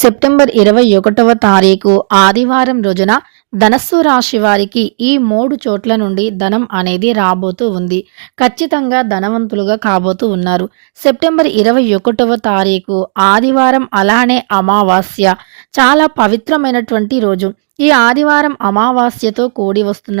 September ఇరవై ఒకటవ తారీఖు ఆదివారం రోజున ధనస్సు రాశి వారికి ఈ మూడు చోట్ల నుండి ధనం అనేది రాబోతూ ఉంది. ఖచ్చితంగా ధనవంతులుగా కాబోతూ ఉన్నారు. సెప్టెంబర్ ఇరవై ఒకటవ తారీఖు ఆదివారం అలానే అమావాస్య. చాలా పవిత్రమైనటువంటి రోజు. ఈ ఆదివారం అమావాస్యతో కూడి వస్తున్న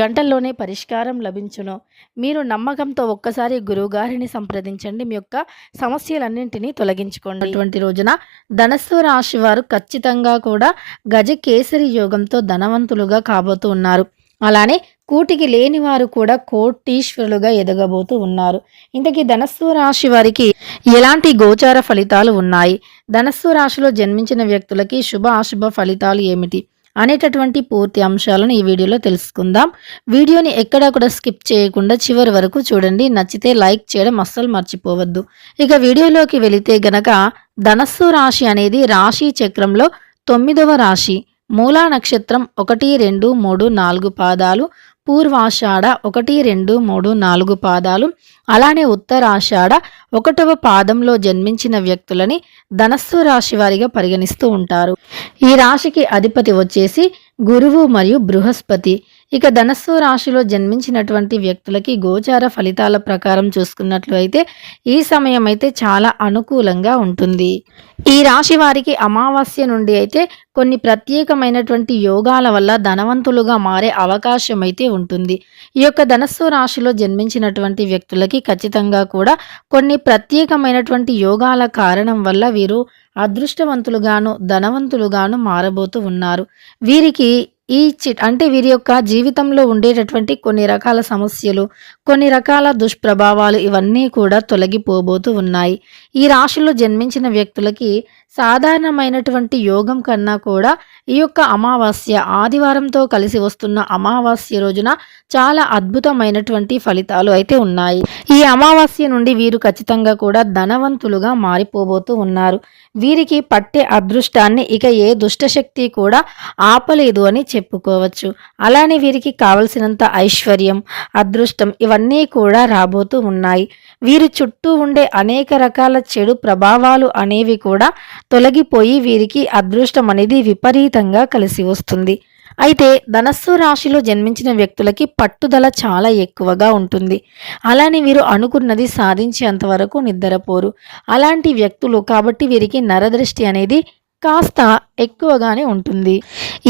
గంటల్లోనే పరిష్కారం లభించును. మీరు నమ్మకంతో ఒక్కసారి గురువుగారిని సంప్రదించండి. మీ యొక్క సమస్యలన్నింటినీ తొలగించుకోండి. అటువంటి రోజున ధనస్సు రాశి వారు ఖచ్చితంగా కూడా గజ కేసరి యోగంతో ధనవంతులుగా కాబోతూ ఉన్నారు. అలానే కూటికి లేని వారు కూడా కోటీశ్వరులుగా ఎదగబోతూ ఉన్నారు. ఇంతకీ ధనస్సు రాశి వారికి ఎలాంటి గోచార ఫలితాలు ఉన్నాయి? ధనస్సు రాశిలో జన్మించిన వ్యక్తులకి శుభ అశుభ ఫలితాలు ఏమిటి? అనేటటువంటి పూర్తి అంశాలను ఈ వీడియోలో తెలుసుకుందాం. వీడియోని ఎక్కడా కూడా స్కిప్ చేయకుండా చివరి వరకు చూడండి. నచ్చితే లైక్ చేయడం అస్సలు మర్చిపోవద్దు. ఇక వీడియోలోకి వెళితే గనక ధనస్సు రాశి అనేది రాశి చక్రంలో తొమ్మిదవ రాశి. మూలా నక్షత్రం ఒకటి రెండు మూడు నాలుగు పాదాలు. పూర్వాషాఢ ఒకటి రెండు మూడు నాలుగు పాదాలు. అలానే ఉత్తరాషాఢ ఒకటవ పాదంలో జన్మించిన వ్యక్తులని ధనస్సు రాశి వారిగా పరిగణిస్తూ ఉంటారు. ఈ రాశికి అధిపతి వచ్చేసి గురువు మరియు బృహస్పతి. ఇక ధనస్సు రాశిలో జన్మించినటువంటి వ్యక్తులకి గోచార ఫలితాల ప్రకారం చూసుకున్నట్లు అయితే ఈ సమయం అయితే చాలా అనుకూలంగా ఉంటుంది. ఈ రాశి వారికి అమావాస్య నుండి అయితే కొన్ని ప్రత్యేకమైనటువంటి యోగాల వల్ల ధనవంతులుగా మారే అవకాశం అయితే ఉంటుంది. ఈ యొక్క ధనస్సు రాశిలో జన్మించినటువంటి వ్యక్తులకి ఖచ్చితంగా కూడా కొన్ని ప్రత్యేకమైనటువంటి యోగాల కారణం వల్ల వీరు అదృష్టవంతులుగాను ధనవంతులుగాను మారబోతూ ఉన్నారు. వీరికి ఈ చిట్ అంటే వీరి యొక్క జీవితంలో ఉండేటటువంటి కొన్ని రకాల సమస్యలు కొన్ని రకాల దుష్ప్రభావాలు ఇవన్నీ కూడా తొలగిపోబోతూ ఉన్నాయి. ఈ రాశిలో జన్మించిన వ్యక్తులకి సాధారణమైనటువంటి యోగం కన్నా కూడా ఈ యొక్క అమావాస్య ఆదివారంతో కలిసి వస్తున్న అమావాస్య రోజున చాలా అద్భుతమైనటువంటి ఫలితాలు అయితే ఉన్నాయి. ఈ అమావాస్య నుండి వీరు ఖచ్చితంగా కూడా ధనవంతులుగా మారిపోబోతూ ఉన్నారు. వీరికి పట్టే అదృష్టాన్ని ఇక ఏ దుష్టశక్తి కూడా ఆపలేదు అని చెప్పుకోవచ్చు. అలానే వీరికి కావలసినంత ఐశ్వర్యం అదృష్టం ఇవన్నీ కూడా రాబోతూ ఉన్నాయి. వీరి చుట్టూ ఉండే అనేక రకాల చెడు ప్రభావాలు అనేవి కూడా తొలగిపోయి వీరికి అదృష్టం అనేది విపరీతంగా కలిసి వస్తుంది. అయితే ధనస్సు రాశిలో జన్మించిన వ్యక్తులకి పట్టుదల చాలా ఎక్కువగా ఉంటుంది. అలానే వీరు అనుకున్నది సాధించేంత వరకు నిద్రపోరు. అలాంటి వ్యక్తులు కాబట్టి వీరికి నరదృష్టి అనేది కాస్త ఎక్కువగానే ఉంటుంది.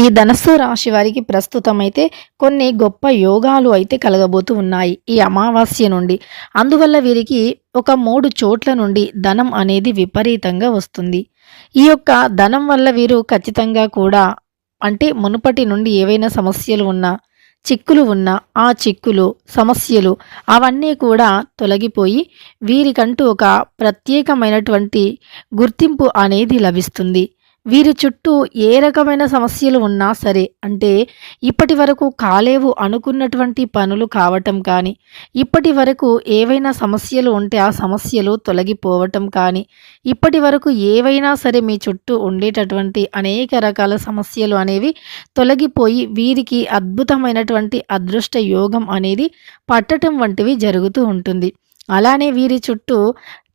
ఈ ధనస్సు రాశి వారికి ప్రస్తుతం అయితే కొన్ని గొప్ప యోగాలు అయితే కలగబోతూ ఉన్నాయి ఈ అమావాస్య నుండి. అందువల్ల వీరికి ఒక మూడు చోట్ల నుండి ధనం అనేది విపరీతంగా వస్తుంది. ఈ యొక్క ధనం వల్ల వీరు ఖచ్చితంగా కూడా అంటే మునుపటి నుండి ఏవైనా సమస్యలు ఉన్నా చిక్కులు ఉన్నా ఆ చిక్కులు సమస్యలు అవన్నీ కూడా తొలగిపోయి వీరికంటూ ఒక ప్రత్యేకమైనటువంటి గుర్తింపు అనేది లభిస్తుంది. వీరి చుట్టూ ఏ రకమైన సమస్యలు ఉన్నా సరే అంటే ఇప్పటి వరకు కాలేవు అనుకున్నటువంటి పనులు కావటం కానీ ఇప్పటి వరకు ఏవైనా సమస్యలు ఉంటే ఆ సమస్యలు తొలగిపోవటం కానీ ఇప్పటి వరకు ఏవైనా సరే మీ చుట్టూ ఉండేటటువంటి అనేక రకాల సమస్యలు అనేవి తొలగిపోయి వీరికి అద్భుతమైనటువంటి అదృష్ట యోగం అనేది పట్టటం వంటివి జరుగుతూ ఉంటుంది. అలానే వీరి చుట్టూ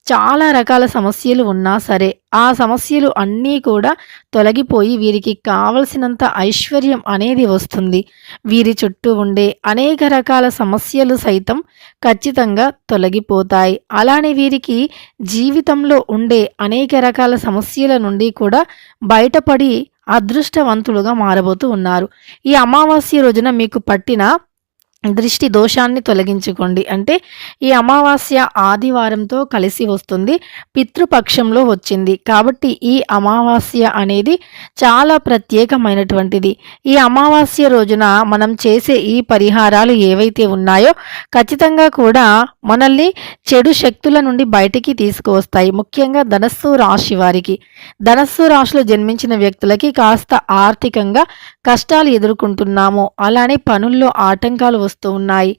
చాలా రకాల సమస్యలు ఉన్నా సరే ఆ సమస్యలు అన్నీ కూడా తొలగిపోయి వీరికి కావలసినంత ఐశ్వర్యం అనేది వస్తుంది. వీరి చుట్టూ ఉండే అనేక రకాల సమస్యలు సైతం ఖచ్చితంగా తొలగిపోతాయి. అలానే వీరికి జీవితంలో ఉండే అనేక రకాల సమస్యల నుండి కూడా బయటపడి అదృష్టవంతులుగా మారబోతూ ఉన్నారు. ఈ అమావాస్య రోజున మీకు పట్టిన దృష్టి దోషాన్ని తొలగించుకోండి. అంటే ఈ అమావాస్య ఆదివారంతో కలిసి వస్తుంది పితృపక్షంలో వచ్చింది. కాబట్టి ఈ అమావాస్య అనేది చాలా ప్రత్యేకమైనటువంటిది. ఈ అమావాస్య రోజున మనం చేసే ఈ పరిహారాలు ఏవైతే ఉన్నాయో ఖచ్చితంగా కూడా మనల్ని చెడు శక్తుల నుండి బయటికి తీసుకువస్తాయి. ముఖ్యంగా ధనస్సు రాశి వారికి. ధనస్సు రాశిలో జన్మించిన వ్యక్తులకి కాస్త ఆర్థికంగా కష్టాలు ఎదుర్కొంటున్నాము. అలానే పనుల్లో ఆటంకాలు వస్తూ ఉన్నాయి.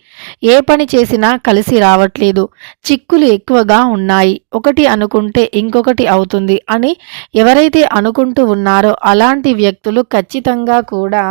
ఏ పని చేసినా కలిసి రావట్లేదు. చిక్కులు ఎక్కువగా ఉన్నాయి. ఒకటి అనుకుంటే ఇంకొకటి అవుతుంది అని ఎవరైతే అనుకుంటూ ఉన్నారో అలాంటి వ్యక్తులు ఖచ్చితంగా కూడా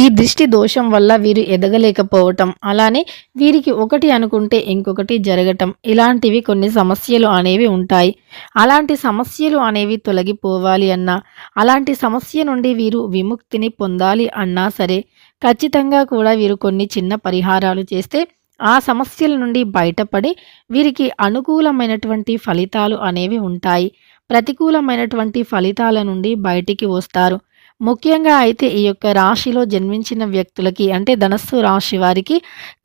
ఈ దృష్టి దోషం వల్ల వీరు ఎదగలేకపోవటం అలానే వీరికి ఒకటి అనుకుంటే ఇంకొకటి జరగటం ఇలాంటివి కొన్ని సమస్యలు అనేవి ఉంటాయి. అలాంటి సమస్యలు అనేవి తొలగిపోవాలి అన్నా అలాంటి సమస్య నుండి వీరు విముక్తిని పొందాలి అన్నా సరే ఖచ్చితంగా కూడా వీరు కొన్ని చిన్న పరిహారాలు చేస్తే ఆ సమస్యల నుండి బయటపడి వీరికి అనుకూలమైనటువంటి ఫలితాలు అనేవి ఉంటాయి. ప్రతికూలమైనటువంటి ఫలితాల నుండి బయటికి వస్తారు. ముఖ్యంగా అయితే ఈ యొక్క రాశిలో జన్మించిన వ్యక్తులకి అంటే ధనస్సు రాశి వారికి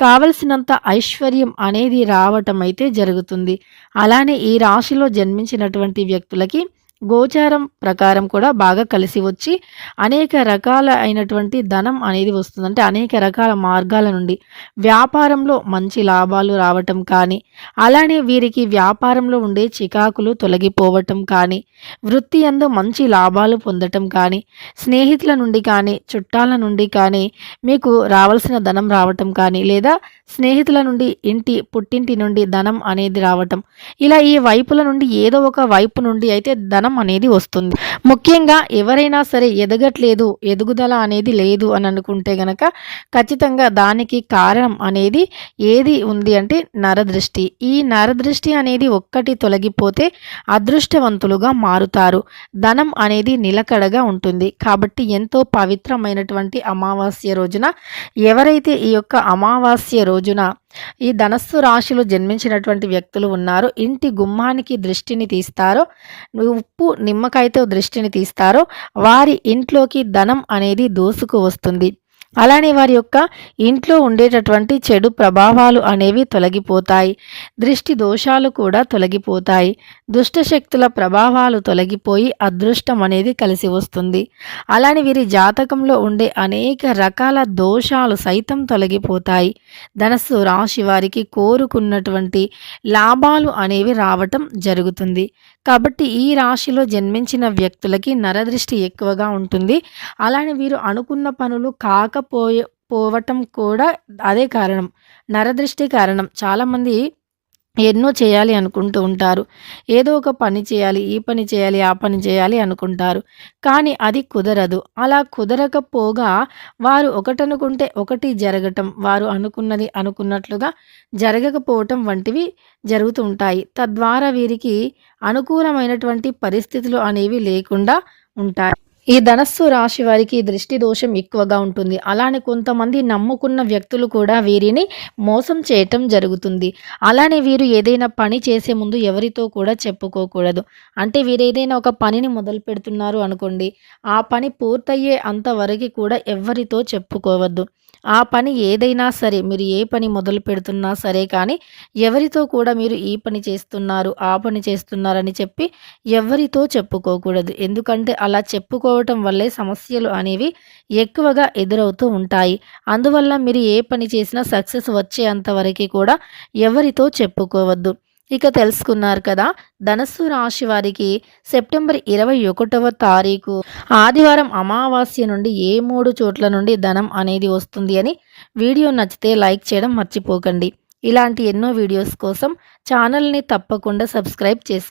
కావలసినంత ఐశ్వర్యం అనేది రావటం అయితే జరుగుతుంది. అలానే ఈ రాశిలో జన్మించినటువంటి వ్యక్తులకి గోచారం ప్రకారం కూడా బాగా కలిసి వచ్చి అనేక రకాల అయినటువంటి ధనం అనేది వస్తుంది. అంటే అనేక రకాల మార్గాల నుండి వ్యాపారంలో మంచి లాభాలు రావటం కానీ అలానే వీరికి వ్యాపారంలో ఉండే చికాకులు తొలగిపోవటం కానీ వృత్తి అందు మంచి లాభాలు పొందటం కానీ స్నేహితుల నుండి కానీ చుట్టాల నుండి కానీ మీకు రావాల్సిన ధనం రావటం కానీ లేదా స్నేహితుల నుండి ఇంటి పుట్టింటి నుండి ధనం అనేది రావటం. ఇలా ఈ వైపుల నుండి ఏదో ఒక వైపు నుండి అయితే ధనం అనేది వస్తుంది. ముఖ్యంగా ఎవరైనా సరే ఎదగట్లేదు ఎదుగుదల అనేది లేదు అని అనుకుంటే గనక ఖచ్చితంగా దానికి కారణం అనేది ఏది ఉంది అంటే నరదృష్టి. ఈ నరదృష్టి అనేది ఒక్కటి తొలగిపోతే అదృష్టవంతులుగా మారుతారు. ధనం అనేది నిలకడగా ఉంటుంది. కాబట్టి ఎంతో పవిత్రమైనటువంటి అమావాస్య రోజున ఎవరైతే ఈ యొక్క అమావాస్య రోజు రోజున ఈ ధనస్సు రాశిలో జన్మించినటువంటి వ్యక్తులు ఉన్నారు. ఇంటి గుమ్మానికి దృష్టిని తీస్తారో ఉప్పు నిమ్మకాయతో దృష్టిని తీస్తారో వారి ఇంట్లోకి ధనం అనేది దోసుకు వస్తుంది. అలానే వారి యొక్క ఇంట్లో ఉండేటటువంటి చెడు ప్రభావాలు అనేవి తొలగిపోతాయి. దృష్టి దోషాలు కూడా తొలగిపోతాయి. దుష్టశక్తుల ప్రభావాలు తొలగిపోయి అదృష్టం అనేది కలిసి వస్తుంది. అలానే వీరి జాతకంలో ఉండే అనేక రకాల దోషాలు సైతం తొలగిపోతాయి. ధనస్సు రాశి వారికి కోరుకున్నటువంటి లాభాలు అనేవి రావటం జరుగుతుంది. కాబట్టి ఈ రాశిలో జన్మించిన వ్యక్తులకి నరదృష్టి ఎక్కువగా ఉంటుంది. అలానే వీరు అనుకున్న పనులు కాక పోయే పోవటం కూడా అదే కారణం. నరదృష్టి కారణం. చాలామంది ఎన్నో చేయాలి అనుకుంటూ ఉంటారు. ఏదో ఒక పని చేయాలి ఈ పని చేయాలి ఆ పని చేయాలి అనుకుంటారు. కానీ అది కుదరదు. అలా కుదరకపోగా వారు ఒకటనుకుంటే ఒకటి జరగటం వారు అనుకున్నది అనుకున్నట్లుగా జరగకపోవటం వంటివి జరుగుతూ ఉంటాయి. తద్వారా వీరికి అనుకూలమైనటువంటి పరిస్థితులు అనేవి లేకుండా ఉంటాయి. ఈ ధనస్సు రాశి వారికి దృష్టి దోషం ఎక్కువగా ఉంటుంది. అలానే కొంతమంది నమ్ముకున్న వ్యక్తులు కూడా వీరిని మోసం చేయటం జరుగుతుంది. అలానే వీరు ఏదైనా పని చేసే ముందు ఎవరితో కూడా చెప్పుకోకూడదు. అంటే వీరు ఏదైనా ఒక పనిని మొదలు పెడుతున్నారు అనుకోండి ఆ పని పూర్తయ్యే అంతవరకు కూడా ఎవరితో చెప్పుకోవద్దు. ఆ పని ఏదైనా సరే మీరు ఏ పని మొదలు పెడుతున్నా సరే కానీ ఎవరితో కూడా మీరు ఈ పని చేస్తున్నారు ఆ పని చేస్తున్నారని చెప్పి ఎవరితో చెప్పుకోకూడదు. ఎందుకంటే అలా చెప్పుకోవటం వల్లే సమస్యలు అనేవి ఎక్కువగా ఎదురవుతూ ఉంటాయి. అందువల్ల మీరు ఏ పని చేసినా సక్సెస్ వచ్చేంతవరకు కూడా ఎవరితో చెప్పుకోవద్దు. ఇక తెలుసుకున్నారు కదా ధనస్సు రాశి వారికి సెప్టెంబర్ ఇరవై ఒకటవ తారీఖు ఆదివారం అమావాస్య నుండి ఏ మూడు చోట్ల నుండి ధనం అనేది వస్తుంది అని వీడియో నచ్చితే లైక్ చేయడం మర్చిపోకండి. ఇలాంటి ఎన్నో వీడియోస్ కోసం ఛానల్ని తప్పకుండా సబ్స్క్రైబ్ చేసుకోండి.